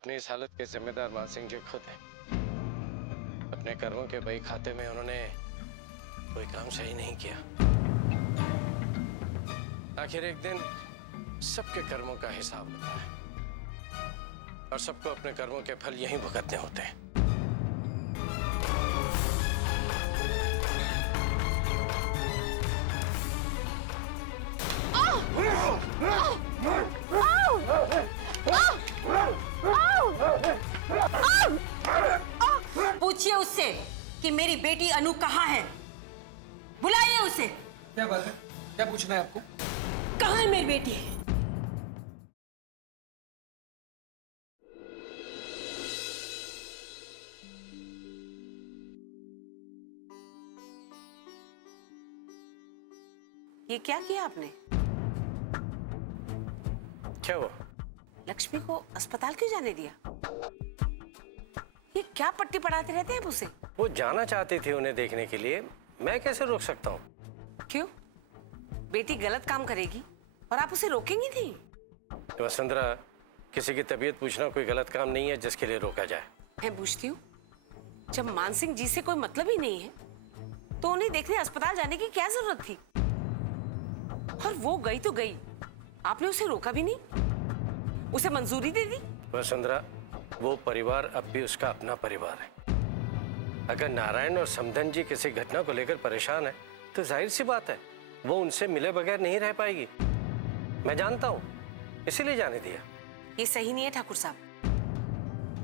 अपनी इस हालत के जिम्मेदार मान सिंह जी खुद हैं। अपने कर्मों के बही खाते में उन्होंने कोई काम सही नहीं किया। आखिर एक दिन सबके कर्मों का हिसाब होता है और सबको अपने कर्मों के फल यहीं भुगतने होते हैं। पूछिए उससे कि मेरी बेटी अनु कहाँ है। बुलाइए उसे। क्या बात है, क्या पूछना है आपको? कहाँ है मेरी बेटी? ये क्या किया आपने? क्या हुआ? लक्ष्मी को अस्पताल क्यों जाने दिया? ये क्या पट्टी पढ़ाते रहते हैं उसे? वो जाना चाहती थी उन्हें देखने के लिए, मैं कैसे रोक सकता हूँ? क्यों? बेटी गलत काम करेगी और आप उसे रोकेंगी नहीं? वसुंधरा, किसी की तबीयत पूछना कोई गलत काम नहीं है जिसके लिए रोका जाए। मैं पूछती हूँ, जब मान सिंह जी से कोई मतलब ही नहीं है तो उन्हें देखने अस्पताल जाने की क्या जरूरत थी? और वो गई तो गई, आपने उसे रोका भी नहीं, उसे मंजूरी दे दी। वसुंधरा, वो परिवार अब भी उसका अपना परिवार है। अगर नारायण और समधन जी किसी घटना को लेकर परेशान है तो जाहिर सी बात है वो उनसे मिले बगैर नहीं रह पाएगी। मैं जानता हूँ, इसीलिए जाने दिया। ये सही नहीं है ठाकुर साहब।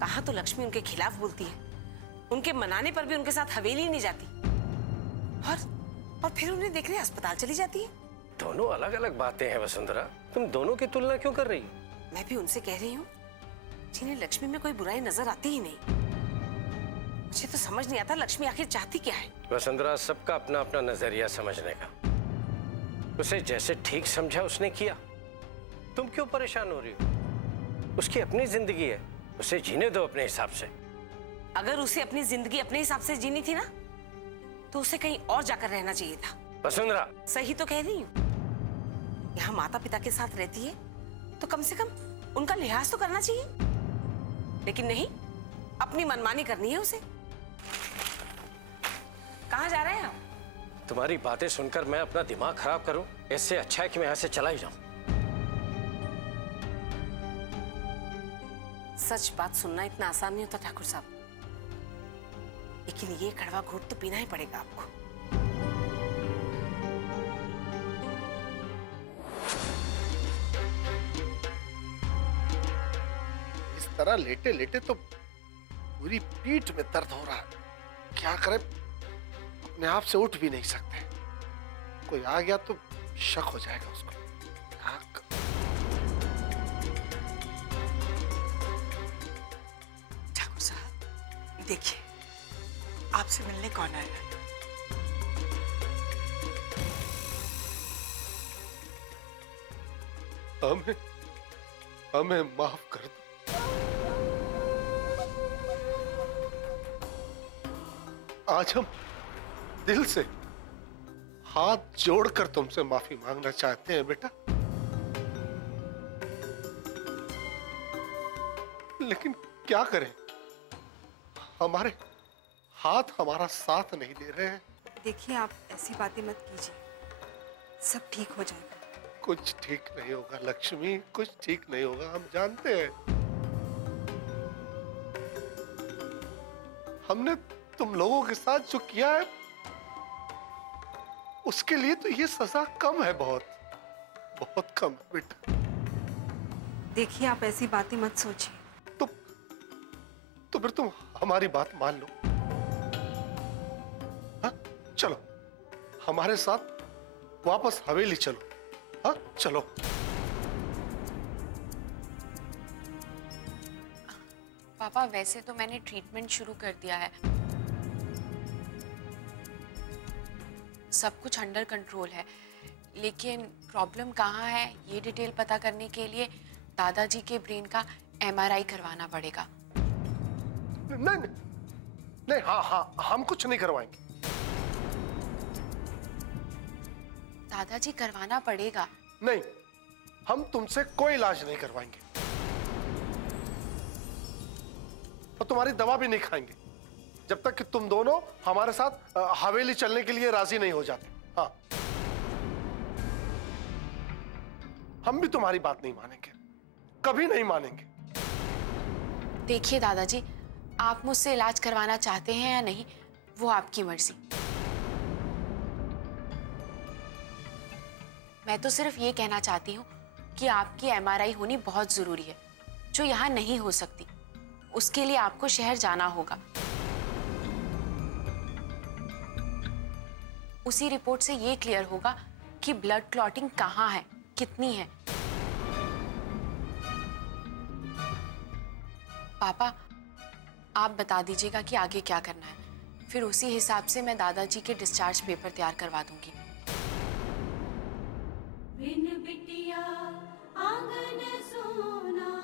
कहा तो लक्ष्मी उनके खिलाफ बोलती है, उनके मनाने पर भी उनके साथ हवेली नहीं जाती और फिर उन्हें देखने अस्पताल चली जाती है। दोनों अलग अलग बातें हैं वसुंधरा, तुम दोनों की तुलना क्यों कर रही हो? मैं भी उनसे कह रही हूँ जिन्हें लक्ष्मी में कोई बुराई नजर आती ही नहीं। मुझे तो समझ नहीं आता लक्ष्मी आखिर चाहती क्या है। वसुंधरा, सबका अपना अपना नजरिया समझने का। उसे जैसे ठीक समझा उसने किया, तुम क्यों परेशान हो रही हो? उसकी अपनी जिंदगी है, उसे जीने दो अपने हिसाब से। अगर उसे अपनी जिंदगी अपने हिसाब से जीनी थी ना तो उसे कहीं और जाकर रहना चाहिए था। वसुंधरा, सही तो कह रही हूँ। यहाँ माता पिता के साथ रहती है तो कम से कम उनका लिहाज तो करना चाहिए, लेकिन नहीं, अपनी मनमानी करनी है उसे। कहाँ जा रहे हैं आप? तुम्हारी बातें सुनकर मैं अपना दिमाग खराब करूं, इससे अच्छा है कि मैं यहाँ से चला ही जाऊं। सच बात सुनना इतना आसान नहीं होता ठाकुर साहब, लेकिन ये कड़वा घूंट तो पीना ही पड़ेगा आपको। इस तरह लेटे लेटे तो पूरी पीठ में दर्द हो रहा है। क्या करें, अपने आप से उठ भी नहीं सकते। कोई आ गया तो शक हो जाएगा उसको। ठाकुर साहब देखिए, आपसे मिलने कौन आया? हमें माफ कर दो। आज हम दिल से हाथ जोड़कर तुमसे माफी मांगना चाहते हैं बेटा, लेकिन क्या करें, हमारे हाथ हमारा साथ नहीं दे रहे हैं। देखिए, आप ऐसी बातें मत कीजिए, सब ठीक हो जाएगा। कुछ ठीक नहीं होगा लक्ष्मी, कुछ ठीक नहीं होगा, हम जानते हैं। हमने तुम लोगों के साथ जो किया है उसके लिए तो ये सजा कम है, बहुत बहुत कम है बेटा। देखिए, आप ऐसी बातें मत सोचिए। तो फिर तुम हमारी बात मान लो। हाँ, चलो हमारे साथ वापस हवेली चलो। हाँ चलो। पापा, वैसे तो मैंने ट्रीटमेंट शुरू कर दिया है, सब कुछ अंडर कंट्रोल है, लेकिन प्रॉब्लम कहाँ है ये डिटेल पता करने के लिए दादाजी के ब्रेन का MRI करवाना पड़ेगा। नहीं नहीं नहीं, हाँ, हम कुछ नहीं करवाएंगे। दादाजी, करवाना पड़ेगा। नहीं, हम तुमसे कोई इलाज नहीं करवाएंगे। और तुम्हारी दवा भी नहीं खाएंगे जब तक कि तुम दोनों हमारे साथ हवेली चलने के लिए राजी नहीं हो जाते। हाँ, हम भी तुम्हारी बात नहीं मानेंगे, कभी नहीं मानेंगे। देखिए दादाजी, आप मुझसे इलाज करवाना चाहते हैं या नहीं वो आपकी मर्जी। मैं तो सिर्फ ये कहना चाहती हूँ कि आपकी एमआरआई होनी बहुत जरूरी है, जो यहाँ नहीं हो सकती। उसके लिए आपको शहर जाना होगा। उसी रिपोर्ट से ये क्लियर होगा कि ब्लड क्लॉटिंग कहाँ है, कितनी है। पापा, आप बता दीजिएगा कि आगे क्या करना है, फिर उसी हिसाब से मैं दादाजी के डिस्चार्ज पेपर तैयार करवा दूंगी। बिन बिटिया आंगन सोना।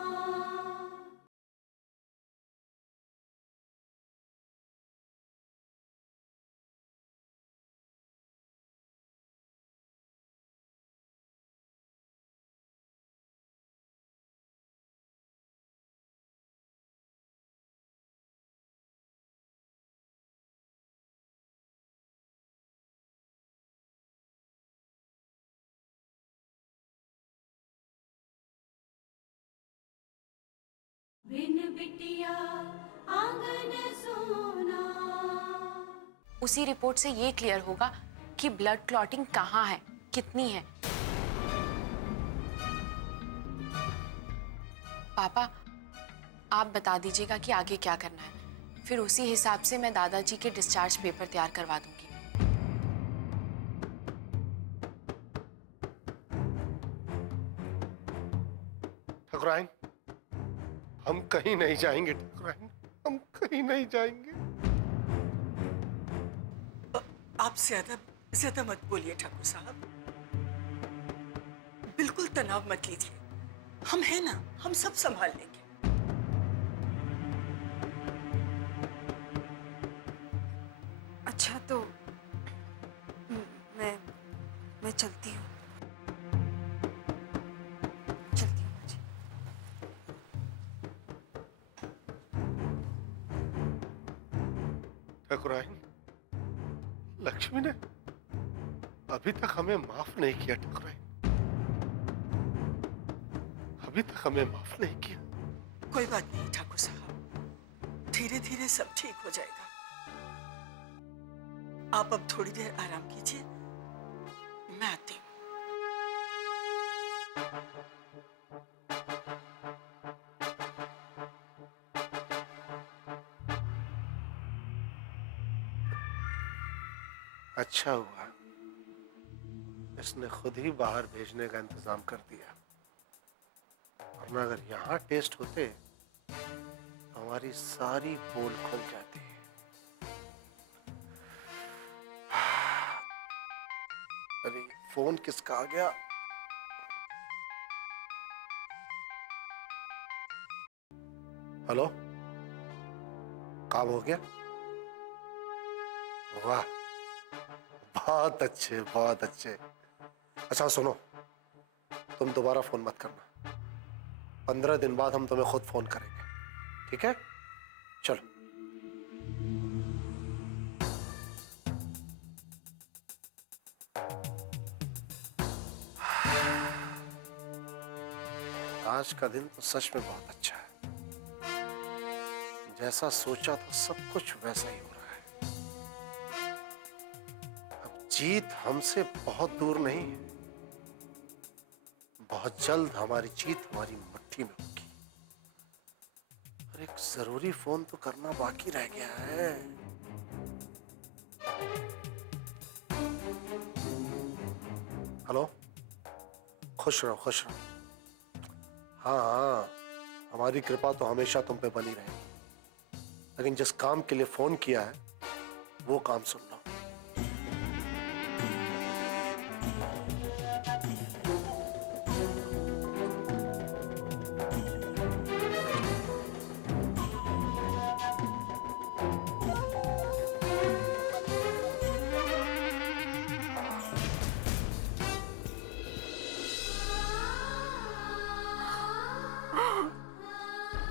बिन बिटिया आंगन सोना। उसी रिपोर्ट से ये क्लियर होगा कि ब्लड क्लॉटिंग कहाँ है, कितनी है। पापा, आप बता दीजिएगा कि आगे क्या करना है, फिर उसी हिसाब से मैं दादाजी के डिस्चार्ज पेपर तैयार करवा दूंगी। ठाकुराइन, हम कहीं नहीं जाएंगे। ठाकुराइन, हम कहीं नहीं जाएंगे। आप ज्यादा मत बोलिए ठाकुर साहब, बिल्कुल तनाव मत लीजिए। हम हैं ना, हम सब संभाल लेंगे। अच्छा तो मैं चलती हूँ। मुझे ठाकुराइन, लक्ष्मी ने अभी तक हमें माफ नहीं किया। ठाकुराइन, अभी तक हमें माफ नहीं किया। कोई बात नहीं ठाकुर साहब, धीरे धीरे सब ठीक हो जाएगा। आप अब थोड़ी देर आराम कीजिए, मैं आती हूँ। अच्छा हुआ इसने खुद ही बाहर भेजने का इंतजाम कर दिया, वरना अगर यहाँ टेस्ट होते तो हमारी सारी पोल खुल जाती। अरे फोन किसका आ गया? हेलो, काम हो गया? वाह, बहुत अच्छे, बहुत अच्छे। अच्छा सुनो, तुम दोबारा फोन मत करना। 15 दिन बाद हम तुम्हें खुद फोन करेंगे, ठीक है? चलो। आज का दिन तो सच में बहुत अच्छा है। जैसा सोचा था सब कुछ वैसा ही हो रहा है। अब जीत हमसे बहुत दूर नहीं है, बहुत जल्द हमारी जीत हमारी मुट्ठी में होगी। और एक जरूरी फोन तो करना बाकी रह गया है। हेलो, खुश रहो, खुश रहो। हाँ हाँ, हमारी कृपा तो हमेशा तुम पे बनी रहेगी, लेकिन जिस काम के लिए फोन किया है वो काम सुन लो।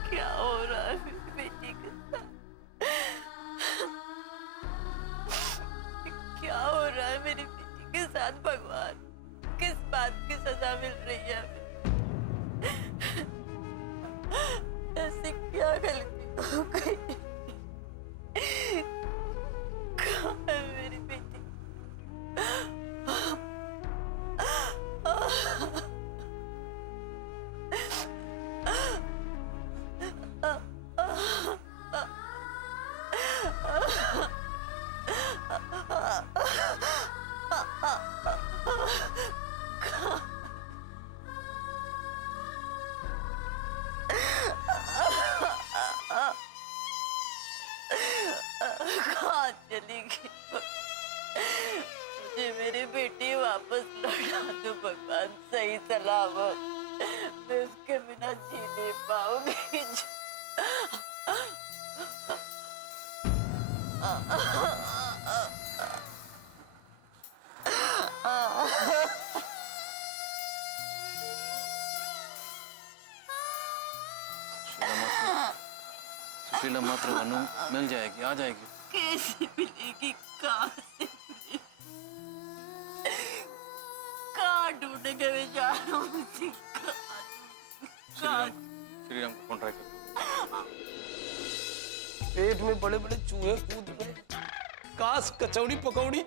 क्या हो रहा है बेटी के कहाँ है मेरी बेटी? कहाँ चली गई? मुझे मेरी बेटी वापस लौटा दो भगवान, सही सलामत। मैं उसके बिना जी नहीं पाऊंगी। सुशीला मात्र अनु मिल जाएगी, आ जाएगी। कैसे मिलेगी? कहाँ से मिलेगी? कहाँ ढूंढेंगे बेचारों उसे? श्री राम को फोन ट्राई कर। पेट में बड़े बड़े चूहे कूद रहे। काश कचौड़ी पकौड़ी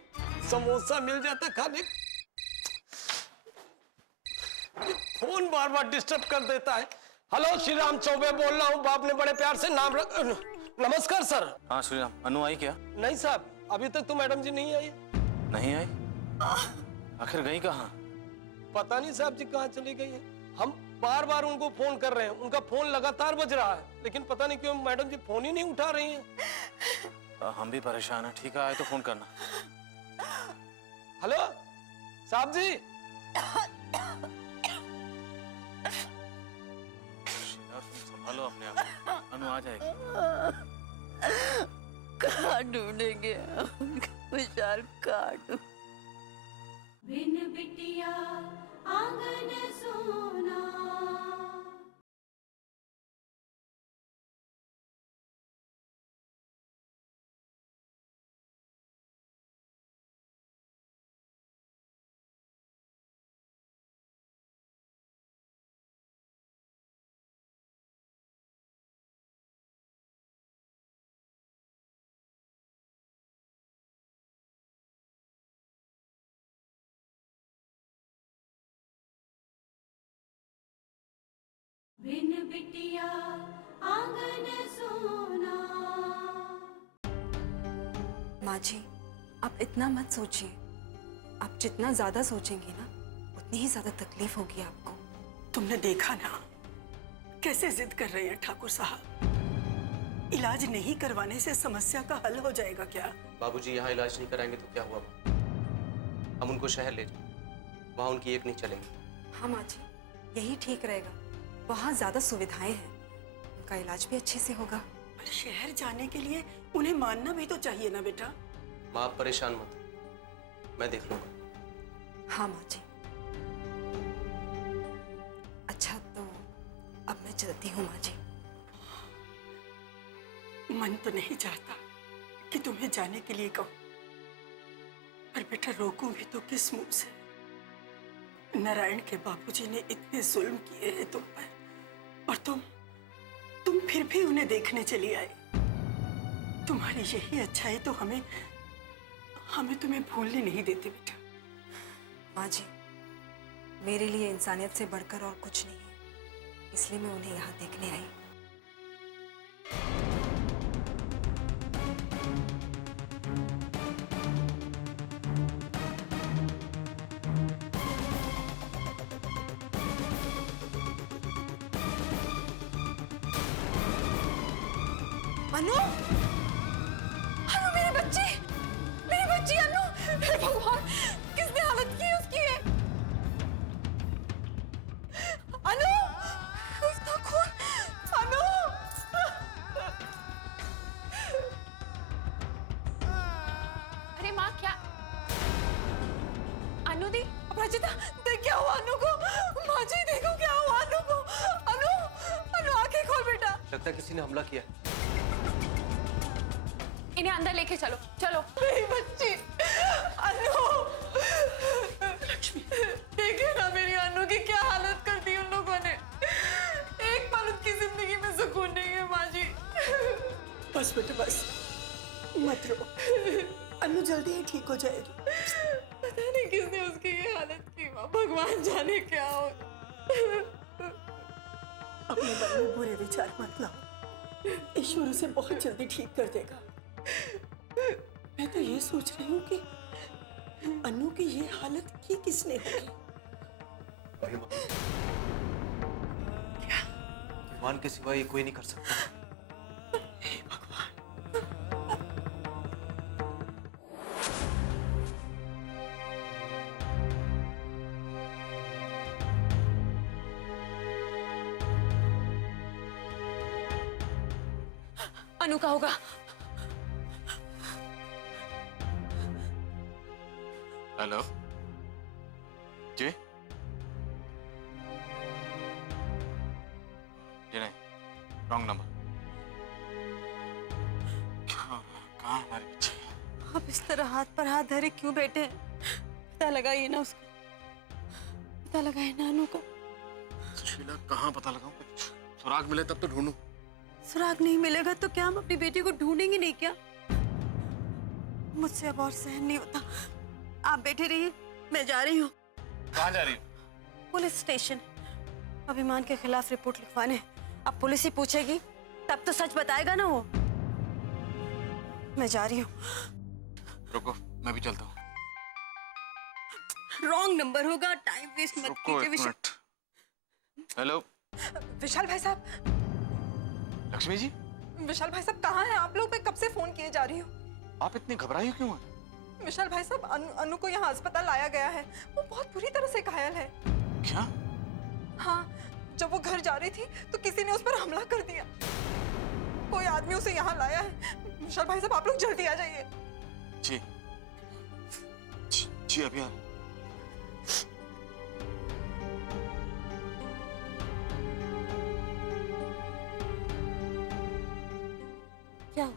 समोसा मिल जाता खाने। फोन बार बार डिस्टर्ब कर देता है। हेलो, श्री राम चौबे बोल रहा हूँ। बाप ने बड़े प्यार से नाम नमस्कार सर। हाँ श्री राम, अनु आई क्या? नहीं साहब, अभी तक तो मैडम जी नहीं आई। नहीं आई? आखिर गई कहाँ? पता नहीं साहब जी कहाँ चली गई है। हम बार बार उनको फोन कर रहे हैं, उनका फोन लगातार बज रहा है, लेकिन पता नहीं क्यों मैडम जी फोन ही नहीं उठा रही हैं। हम भी परेशान हैं। ठीक है, आए तो फोन करना। हेलो साहब जी। संभालो अपने आप, अनु आ जाएगी। कहाँ ढूंढेंगे? विशाल कहाँ ढूंढ? बिन बिटिया आंगन सोना। बिन बिटिया आंगन सोना। माँ जी, आप इतना मत सोचिए। आप जितना ज्यादा सोचेंगी ना, उतनी ही ज्यादा तकलीफ होगी आपको। तुमने देखा ना कैसे जिद कर रहे हैं ठाकुर साहब। इलाज नहीं करवाने से समस्या का हल हो जाएगा क्या? बाबूजी यहाँ इलाज नहीं कराएंगे तो क्या हुआ? हम उनको शहर ले जाएं, वहाँ उनकी एक नहीं चलेंगी। हाँ माँ जी, यही ठीक रहेगा। वहाँ ज्यादा सुविधाएं हैं, उनका इलाज भी अच्छे से होगा। पर शहर जाने के लिए उन्हें मानना भी तो चाहिए ना बेटा। माँ आप परेशान मत, मैं देख लूंगा। हाँ माँ जी। अच्छा तो अब मैं चलती हूँ माँ जी। मन तो नहीं चाहता कि तुम्हें जाने के लिए कहूँ, पर बेटा रोकूं भी तो किस मुंह से? नारायण के बापूजी ने इतने जुल्म किए हैं तुम पर, और तुम फिर भी उन्हें देखने चली आई। तुम्हारी यही अच्छाई तो हमें तुम्हें भूलने नहीं देती बेटा। माँ जी, मेरे लिए इंसानियत से बढ़कर और कुछ नहीं है, इसलिए मैं उन्हें यहाँ देखने आई। अनु, अनु मेरी बच्ची अनु, हे भगवान, किसने हालत की उसकी है? अनु, उसका खून, अनु। अरे माँ क्या? अनु दी, अपराजिता, देख क्या हुआ अनु को? माँ जी देखो क्या हुआ अनु को। अनु, अनु आंखें खोल बेटा। लगता है किसी ने हमला किया। इन्हें अंदर लेके चलो, चलो। मेरी बच्ची अनु, लक्ष्मी देखिए ना मेरी अनु की क्या हालत कर दी उन लोगों ने। एक पल उसकी जिंदगी में सुकून नहीं है माँ जी। बस बेटा बस, मत रो। अनु जल्दी ही ठीक हो जाएगी। पता नहीं किसने उसकी ये हालत की माँ, भगवान जाने क्या हो। अपने मन में बुरे विचार मत लाओ, ईश्वर उसे बहुत जल्दी ठीक कर देगा। मैं तो ये सोच रही हूँ कि अनु की ये हालत की किसने होगी। भगवान के सिवा ये कोई नहीं कर सकता। हे भगवान। अनु का होगा। हेलो जी जी नहीं, रॉन्ग नंबर। कहाँ है हमारे बच्चे? आप इस तरह हाथ पर हाथ धरे क्यों बैठे हैं? पता लगाइए ना उसका, पता लगाइए ना अनु का। सुशीला कहाँ पता लगाऊं? कुछ सुराग मिले तब तो ढूंढूं। सुराग नहीं मिलेगा तो क्या हम अपनी बेटी को ढूंढेंगे नहीं क्या? मुझसे अब और सहन नहीं होता। आप बैठे रहिए, मैं जा रही हूँ। कहाँ जा रही हो? पुलिस स्टेशन, अभिमान के खिलाफ रिपोर्ट लिखवाने। अब पुलिस ही पूछेगी तब तो सच बताएगा ना वो। मैं जा रही हूँ। रुको, मैं भी चलता हूँ। रॉन्ग नंबर होगा, टाइम वेस्ट मत रुको कीजिए। एक मिनट। हेलो विशाल भाई साहब, लक्ष्मी जी, विशाल भाई साहब कहाँ हैं आप लोग? मैं कब से फोन किए जा रही हूँ। आप इतनी घबराई क्यों हैं? विशाल भाई साहब, अनु को यहाँ अस्पताल लाया गया है। वो बहुत बुरी तरह से घायल है। क्या? हाँ, जब वो घर जा रही थी तो किसी ने उस पर हमला कर दिया। कोई आदमी उसे यहाँ लाया है। विशाल भाई साहब, आप लोग जल्दी आ जाइए। जी जी अभी आ। क्या हुआ?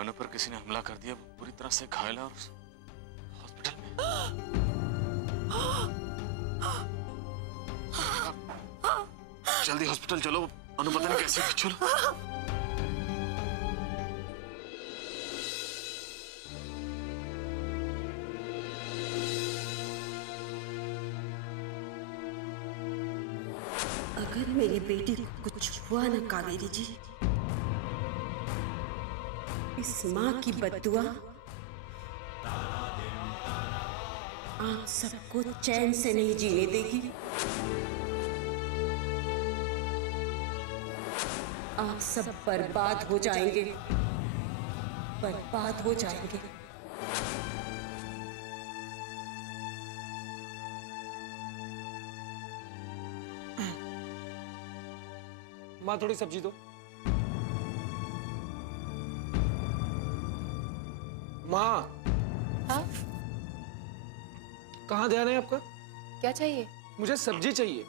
अनु पर किसी ने हमला कर दिया, वो पूरी तरह से घायल है और हॉस्पिटल में। जल्दी हॉस्पिटल चलो, अनु पता नहीं कैसे। चलो अगर मेरी बेटी को कुछ हुआ ना कावेरी जी, इस माँ की बद्दुआ आप सबको चैन से नहीं जीने देगी। आप सब बर्बाद हो जाएंगे, बर्बाद हो जाएंगे। माँ थोड़ी सब्जी दो। माँ। हाँ? कहाँ ध्यान है आपका? क्या चाहिए? मुझे सब्जी चाहिए।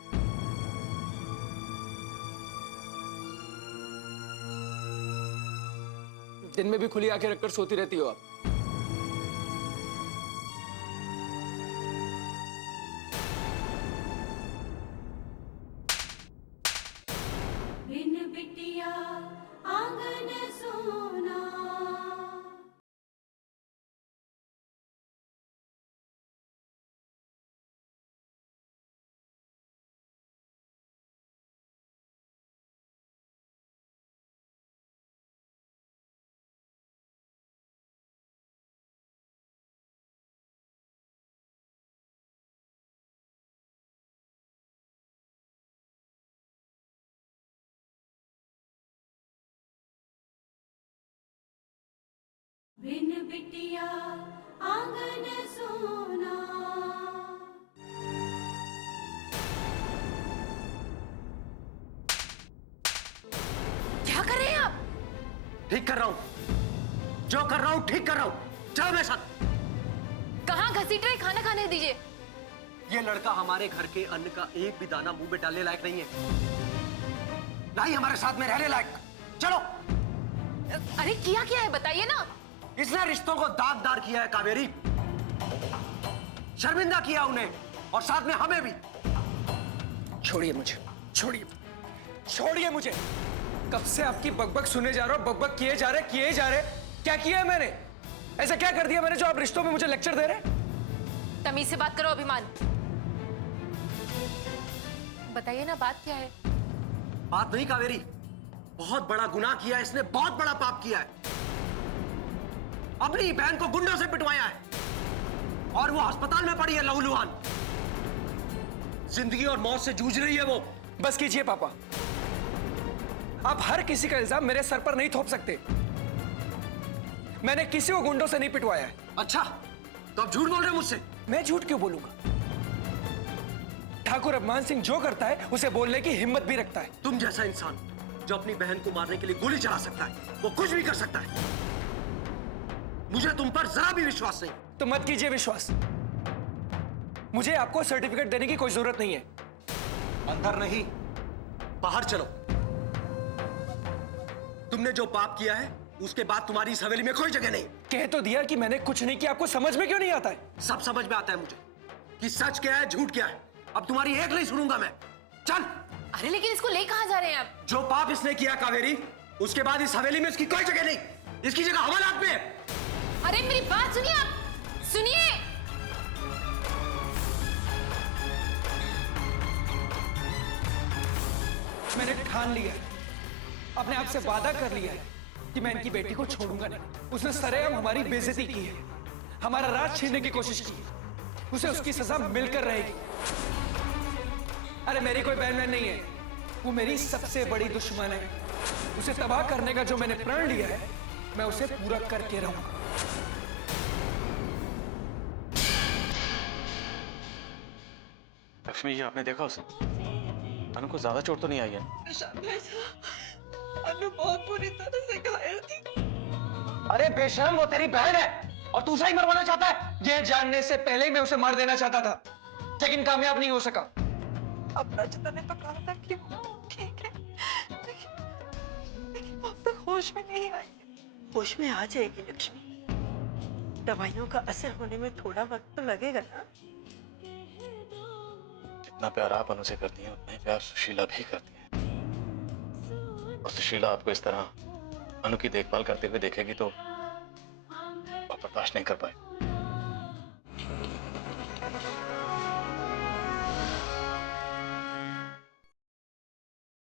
दिन में भी खुली आंखें रखकर सोती रहती हो आप। बिन बिटिया आंगन सोना। बिन बिटिया आंगन सोना। क्या कर रहे हैं आप? ठीक कर रहा हूँ, जो कर रहा हूँ ठीक कर रहा हूँ। चलो मेरे साथ। कहाँ घसीट रहे? खाना खाने दीजिए। ये लड़का हमारे घर के अन्न का एक भी दाना मुंह में डालने लायक नहीं है, ना ही हमारे साथ में रहने लायक। चलो। अरे किया क्या है बताइए ना। इसने रिश्तों को दागदार किया है कावेरी, शर्मिंदा किया उन्हें और साथ में हमें भी। छोड़िए मुझे, छोड़िए, छोड़िए मुझे। कब से आपकी बकबक सुने जा रहा हूँ, बकबक किए जा रहे। क्या किया है मैंने? ऐसा क्या कर दिया मैंने जो आप रिश्तों में मुझे लेक्चर दे रहे? तमीज से बात करो अभिमान। बताइए ना, बात क्या है? बात नहीं कावेरी, बहुत बड़ा गुनाह किया है इसने, बहुत बड़ा पाप किया है। अपनी बहन को गुंडों से पिटवाया है और वो अस्पताल में पड़ी है लहूलुहान। जिंदगी और मौत से जूझ रही है वो। बस कीजिए पापा, आप हर किसी का इल्जाम मेरे सर पर नहीं थोप सकते। मैंने किसी को गुंडों से नहीं पिटवाया है। अच्छा, तो आप झूठ बोल रहे हैं मुझसे? मैं झूठ क्यों बोलूंगा? ठाकुर अभिमान सिंह जो करता है उसे बोलने की हिम्मत भी रखता है। तुम जैसा इंसान जो अपनी बहन को मारने के लिए गोली चला सकता है, वो कुछ भी कर सकता है। मुझे तुम पर जरा भी विश्वास नहीं। तो मत कीजिए विश्वास। मुझे आपको सर्टिफिकेट देने की कोई जरूरत नहीं है। अंदर नहीं, बाहर चलो। तुमने जो पाप किया है उसके बाद तुम्हारी इस हवेली में कोई जगह नहीं। कह तो दिया कि मैंने कुछ नहीं किया, आपको समझ में क्यों नहीं आता है? सब समझ में आता है मुझे कि सच क्या है झूठ क्या है। अब तुम्हारी एक नहीं सुनूंगा मैं। चल। अरे लेकिन इसको ले कहाँ जा रहे हैं आप? जो पाप इसने किया कावेरी, उसके बाद इस हवेली में इसकी कोई जगह नहीं। इसकी जगह हवालात में है। अरे मेरी बात सुनिए, आप सुनिए। मैंने ठान लिया है, अपने आप से वादा कर लिया है कि मैं इनकी बेटी को छोड़ूंगा नहीं। उसने सरेआम हमारी बेइज्जती की है, हमारा राज छीनने की कोशिश की है। उसे उसकी सजा मिलकर रहेगी। अरे मेरी कोई बहन नहीं है, वो मेरी सबसे बड़ी दुश्मन है। उसे तबाह करने का जो मैंने प्रण लिया है, मैं उसे पूरा करके रहूंगा। लक्ष्मी जी, आपने देखा उसे? अनु को ज्यादा चोट तो नहीं आई है? अनु बहुत बुरी तरह से घायल थी। अरे बेशरम, वो तेरी बहन है और तू उसे ही मरवाना चाहता है। ये जानने से पहले ही मैं उसे मार देना चाहता था, लेकिन कामयाब नहीं हो सका। अब रचना ने तो कहा था कि वो ठीक है, लेकिन वो अब तक होश में नहीं आई। होश में आ जाएगी लक्ष्मी। दवाइयों का असर होने में थोड़ा वक्त तो लगेगा ना। जितना प्यार आप अनु से करती हैं, उतना ही प्यार सुशीला भी करती है। और सुशीला आपको इस तरह अनु की देखभाल करते हुए देखेगी तो वो बर्दाश्त नहीं कर पाए।